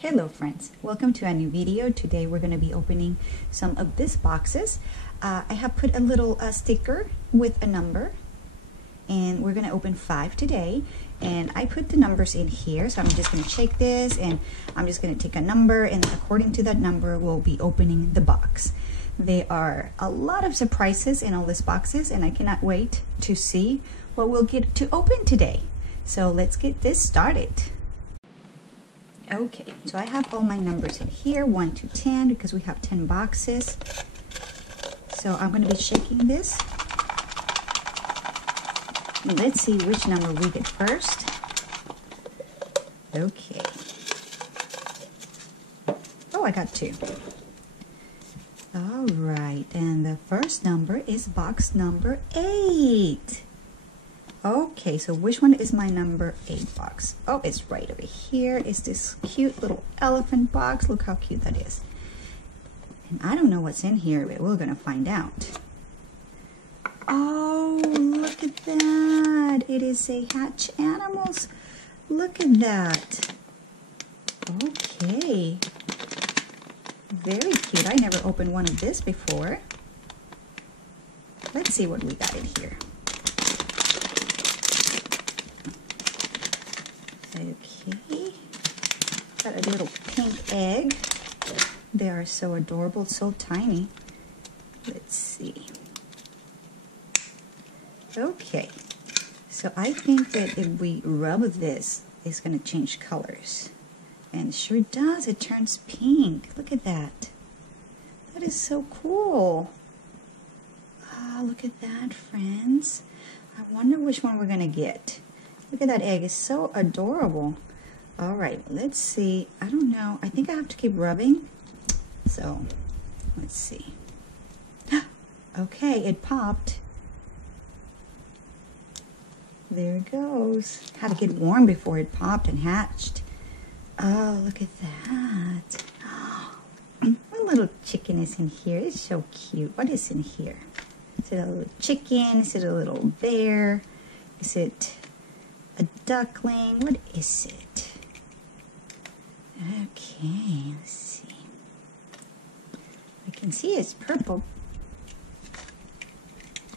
Hello friends, welcome to a new video. Today we're going to be opening some of these boxes. I have put a little sticker with a number and we're going to open 5 today, and I put the numbers in here, so I'm just going to shake this and I'm just going to take a number, and according to that number we'll be opening the box. There are a lot of surprises in all these boxes and I cannot wait to see what we'll get to open today. So let's get this started. Okay, so I have all my numbers in here, 1 to 10, because we have 10 boxes. So I'm going to be shaking this. And let's see which number we get first. Okay. Oh, I got 2. All right, and the first number is box number 8. Okay, so which one is my number 8 box? Oh, it's right over here. It's this cute little elephant box. Look how cute that is. And I don't know what's in here, but we're gonna find out. Oh, look at that. It is a Hatch Animals. Look at that. Okay. Very cute. I never opened one of this before. Let's see what we got in here. Okay, got a little pink egg. They are so adorable, so tiny. Let's see. Okay, so I think that if we rub this, it's going to change colors. And it sure does, it turns pink. Look at that. That is so cool. Ah, look at that, friends. I wonder which one we're going to get. Look at that egg, it's so adorable. All right, let's see. I don't know, I think I have to keep rubbing. So, let's see. Okay, it popped. There it goes. Had to get warm before it popped and hatched. Oh, look at that. What little chicken is in here? It's so cute. What is in here? Is it a little chicken? Is it a little bear? Is it a duckling? What is it? Okay, let's see. I can see it's purple.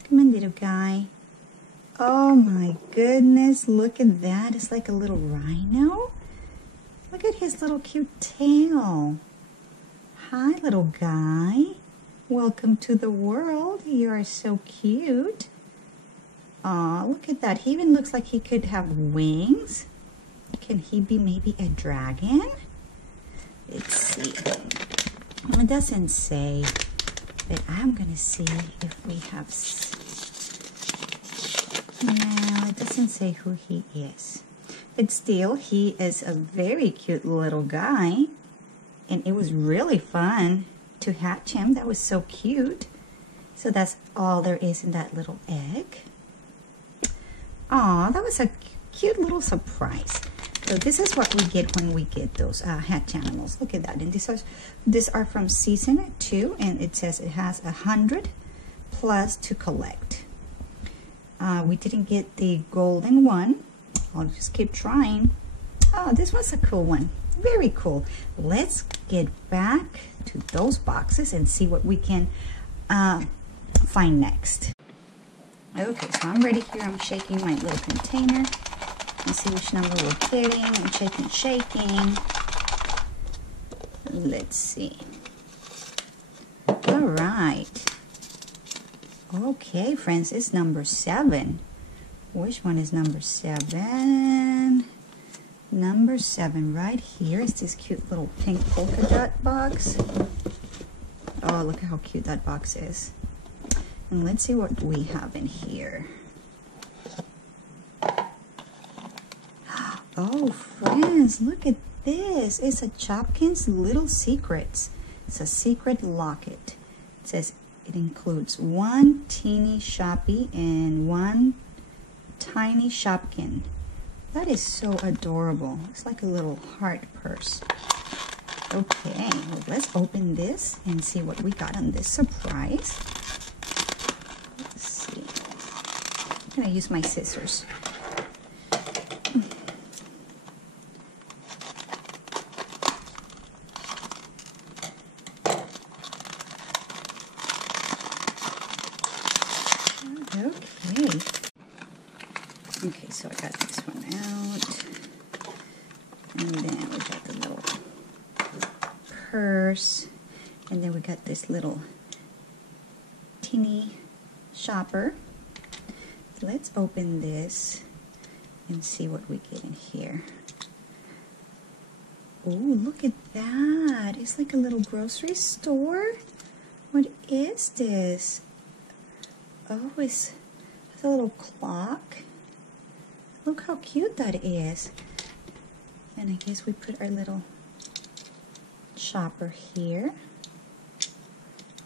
Come on, little guy. Oh my goodness, look at that. It's like a little rhino. Look at his little cute tail. Hi, little guy. Welcome to the world. You are so cute. Aw, look at that. He even looks like he could have wings. Can he be maybe a dragon? Let's see. It doesn't say, but I'm going to see if we have... No, it doesn't say who he is. But still, he is a very cute little guy. And it was really fun to hatch him. That was so cute. So that's all there is in that little egg. Aw, that was a cute little surprise. So this is what we get when we get those Hatch Animals. Look at that. And these are from season 2, and it says it has 100 plus to collect. We didn't get the golden one. I'll just keep trying. Oh, this was a cool one. Very cool. Let's get back to those boxes and see what we can find next. Okay, so I'm ready here. I'm shaking my little container. Let's see which number we're getting. I'm shaking. Let's see. All right. Okay, friends, it's number 7. Which one is number 7? Number 7 right here is this cute little pink polka dot box. Oh, look at how cute that box is. And let's see what we have in here. Oh, friends, look at this. It's a Chopkins Little Secrets. It's a secret locket. It says it includes 1 teeny Shoppy and 1 tiny Shopkin. That is so adorable. It's like a little heart purse. Okay, well, let's open this and see what we got on this surprise. Let's see. I'm gonna use my scissors. And then we got the little purse. And then we got this little teeny shopper. So let's open this and see what we get in here. Oh, look at that. It's like a little grocery store. What is this? Oh, it's a little clock. Look how cute that is. And I guess we put our little shopper here.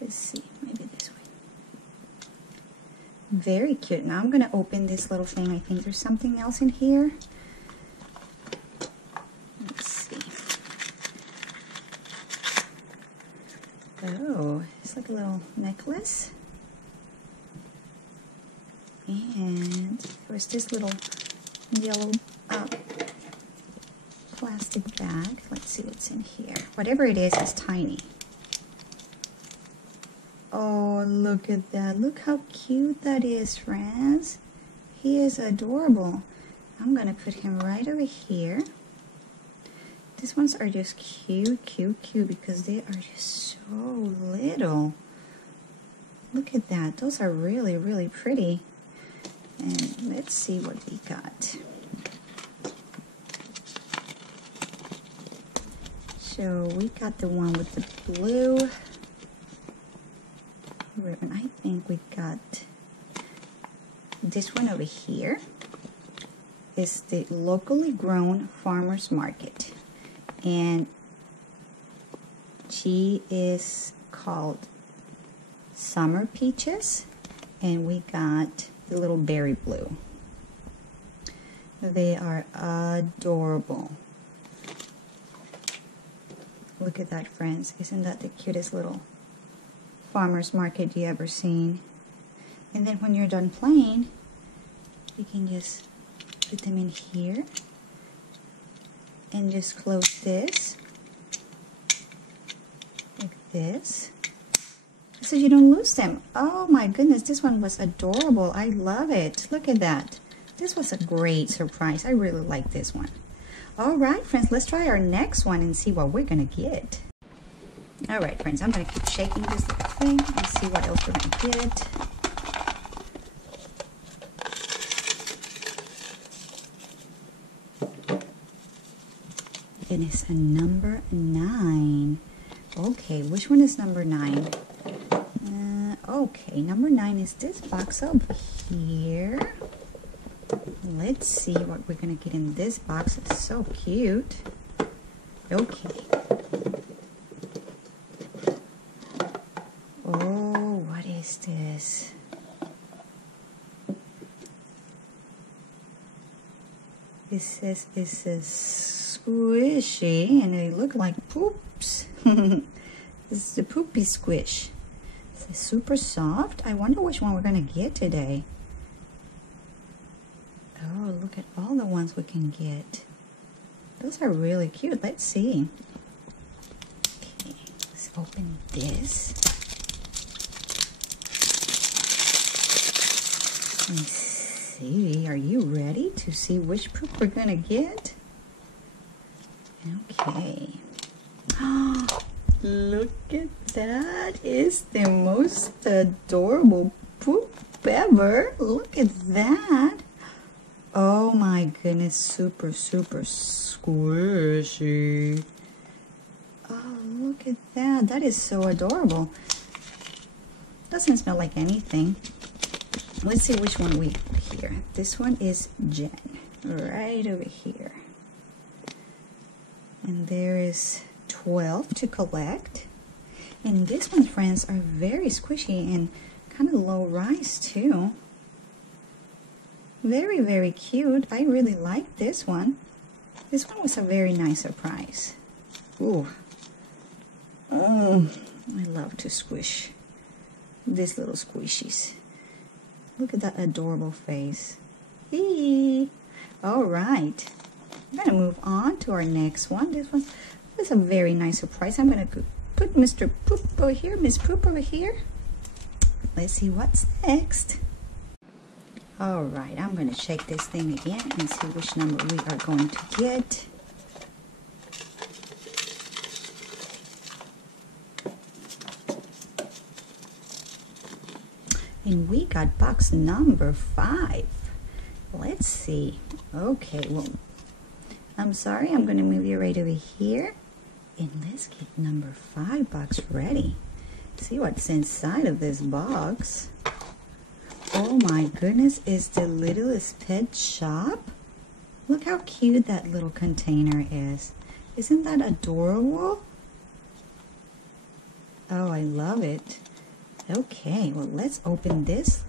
Let's see, maybe this way. Very cute. Now I'm going to open this little thing. I think there's something else in here. Let's see. Oh, it's like a little necklace. And there's this little yellow plastic bag. Let's see what's in here. Whatever it is, it's tiny. Oh, look at that. Look how cute that is, friends. He is adorable. I'm going to put him right over here. These ones are just cute, cute, cute because they are just so little. Look at that. Those are really, really pretty. And let's see what we got. So we got the one with the blue ribbon. I think we got this one over here. It's the locally grown farmers market. And she is called Summer Peaches. And we got the little berry blue. They are adorable. Look at that, friends. Isn't that the cutest little farmer's market you ever seen? And then when you're done playing, you can just put them in here and just close this like this so you don't lose them. Oh my goodness, this one was adorable. I love it. Look at that. This was a great surprise. I really like this one. All right, friends, let's try our next one and see what we're gonna get. All right, friends, I'm gonna keep shaking this little thing and see what else we're gonna get. And it's a number 9. Okay, which one is number 9? Okay, number 9 is this box over here. Let's see what we're gonna get in this box. It's so cute. Okay. Oh, what is this? It says it's a squishy, and they look like poops. This is the poopy squish. It's super soft. I wonder which one we're gonna get today. Oh, look at all the ones we can get. Those are really cute. Let's see. Okay, let's open this. Let's see. Are you ready to see which poop we're gonna get? Okay. Oh, look at that. It's the most adorable poop ever. Look at that. Oh my goodness, super, super squishy. Oh, look at that. That is so adorable. Doesn't smell like anything. Let's see which one we have here. This one is Jen, right over here. And there is 12 to collect. And this one, friends, are very squishy and kind of low rise too. Very, very cute. I really like this one. This one was a very nice surprise. Ooh. I love to squish these little squishies. Look at that adorable face. Eee. All right. I'm going to move on to our next one. This one is a very nice surprise. I'm going to put Mr. Poop over here, Miss Poop over here. Let's see what's next. All right, I'm going to shake this thing again and see which number we are going to get. And we got box number 5. Let's see. Okay, well, I'm sorry, I'm going to move you right over here. And let's get number 5 box ready. See what's inside of this box. Oh my goodness, it's the littlest pet shop. Look how cute that little container is. Isn't that adorable? Oh, I love it. Okay, well, let's open this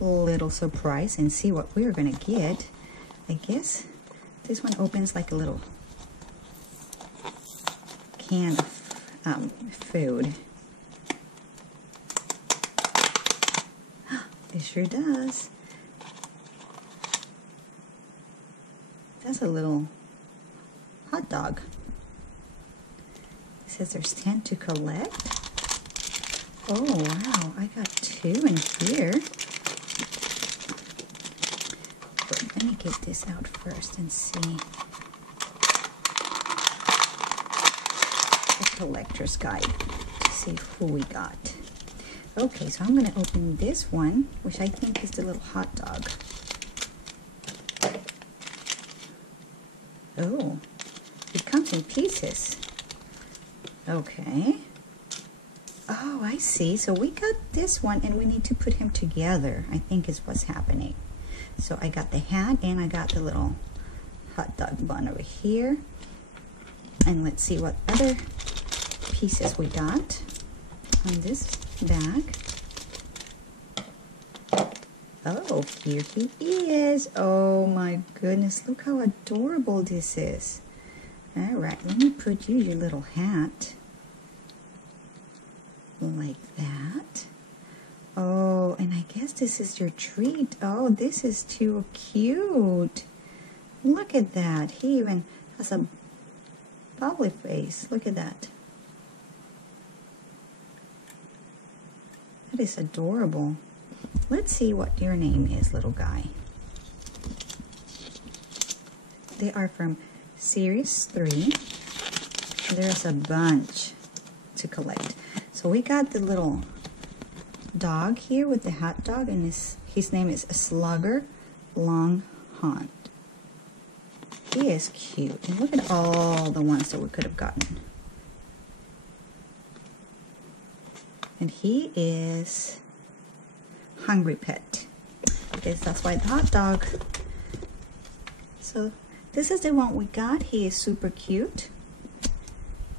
little surprise and see what we're gonna get. I guess this one opens like a little can of food. It sure does. That's a little hot dog. It says there's 10 to collect. Oh wow, I got 2 in here. But let me get this out first and see. The collector's guide to see who we got. Okay, so I'm going to open this one, which I think is the little hot dog. Oh, it comes in pieces. Okay. Oh, I see. So we got this one and we need to put him together, I think is what's happening. So I got the hat and I got the little hot dog bun over here. And let's see what other pieces we got on this bag. Oh, here he is. Oh my goodness, look how adorable this is. All right, let me put you your little hat. Like that. Oh, and I guess this is your treat. Oh, this is too cute. Look at that. He even has a bubbly face. Look at that. That is adorable. Let's see what your name is, little guy. They are from Series 3. There's a bunch to collect. So we got the little dog here with the hot dog, and his name is Slugger Longhorn. He is cute. And look at all the ones that we could have gotten. And he is Hungry Pet. I guess that's why the hot dog. So this is the one we got. He is super cute.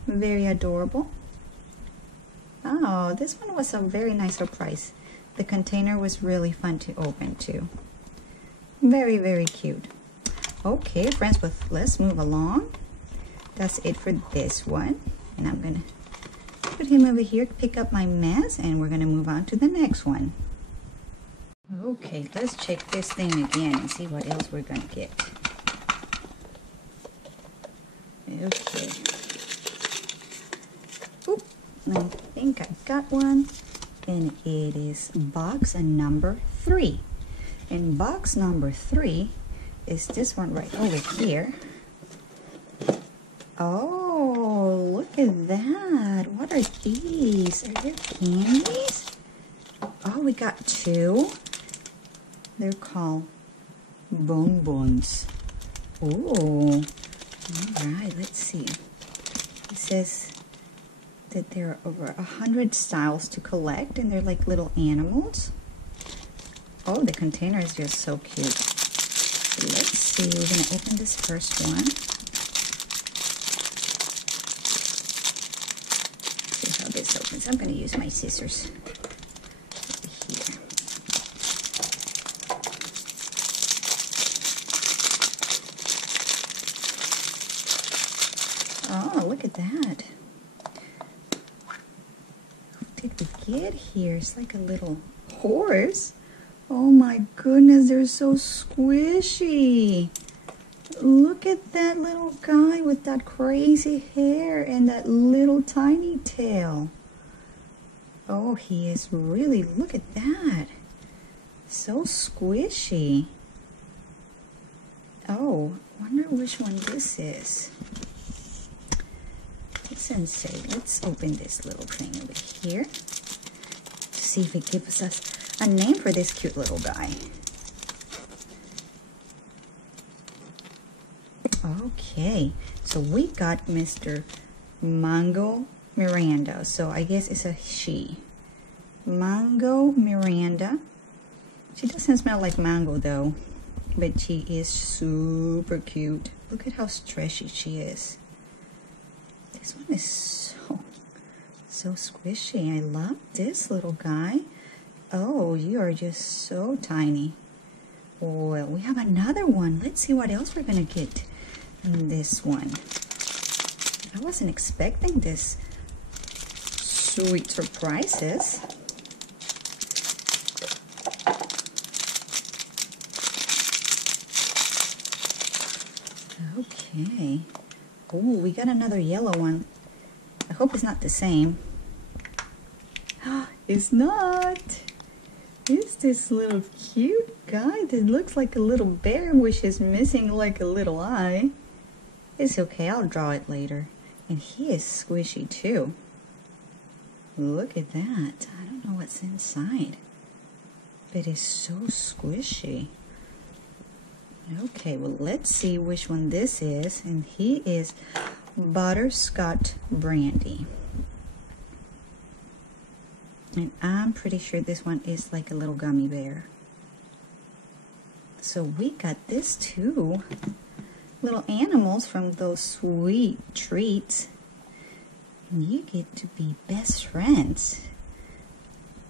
Very adorable. Oh, this one was a very nice surprise. The container was really fun to open too. Very, very cute. Okay, friends, but let's move along. That's it for this one. And I'm gonna put him over here to pick up my mess, and we're gonna move on to the next one. Okay, let's check this thing again and see what else we're gonna get. Okay. Oop, I think I got one, and it is box number 3. And box number 3 is this one right over here. Oh, look at that. What are these? Are they candies? Oh, we got 2. They're called bonbons. Oh, all right, let's see. It says that there are over 100 styles to collect, and they're like little animals. Oh, the container is just so cute. Let's see, we're gonna open this first one. See how this opens. I'm gonna use my scissors over here. Oh, look at that. What did we get here? It's like a little horse. Oh my goodness, they're so squishy. Look at that little guy with that crazy hair and that little tiny tail. Oh, he is really, look at that. So squishy. Oh, wonder which one this is. Let's say, let's open this little thing over here. See if it gives us a name for this cute little guy. Okay, so we got Mr. Mango Miranda. So I guess it's a she. Mango Miranda. She doesn't smell like mango though, but she is super cute. Look at how stretchy she is. This one is so squishy. I love this little guy. Oh, you are just so tiny. Well, we have another one. Let's see what else we're gonna get in this one. I wasn't expecting this sweet surprises. Okay. Oh, we got another yellow one. I hope it's not the same. It's not. It's this little cute guy that looks like a little bear, which is missing like a little eye. It's okay, I'll draw it later. And he is squishy too. Look at that. I don't know what's inside, but it's so squishy. Okay, well, let's see which one this is. And he is Butterscotch Brandy. And I'm pretty sure this one is like a little gummy bear. So we got this too. Little animals from those sweet treats. And you get to be best friends.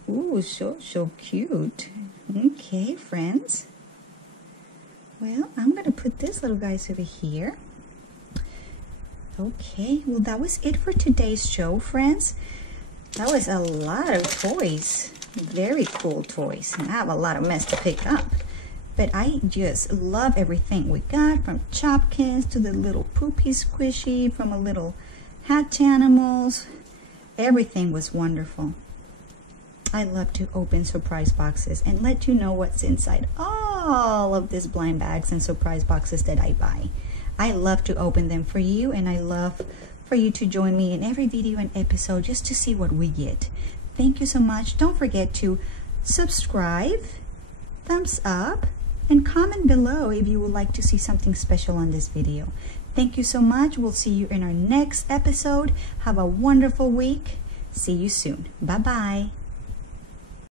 Ooh, so cute. Okay, friends. Well, I'm going to put this little guys over here. Okay, well, that was it for today's show, friends. That was a lot of toys. Very cool toys. And I have a lot of mess to pick up. But I just love everything we got, from Chopkins to the little poopy squishy, from a little hatch animals. Everything was wonderful. I love to open surprise boxes and let you know what's inside all of these blind bags and surprise boxes that I buy. I love to open them for you, and I love for you to join me in every video and episode just to see what we get. Thank you so much. Don't forget to subscribe, thumbs up, and comment below if you would like to see something special on this video. Thank you so much. We'll see you in our next episode. Have a wonderful week. See you soon. Bye-bye.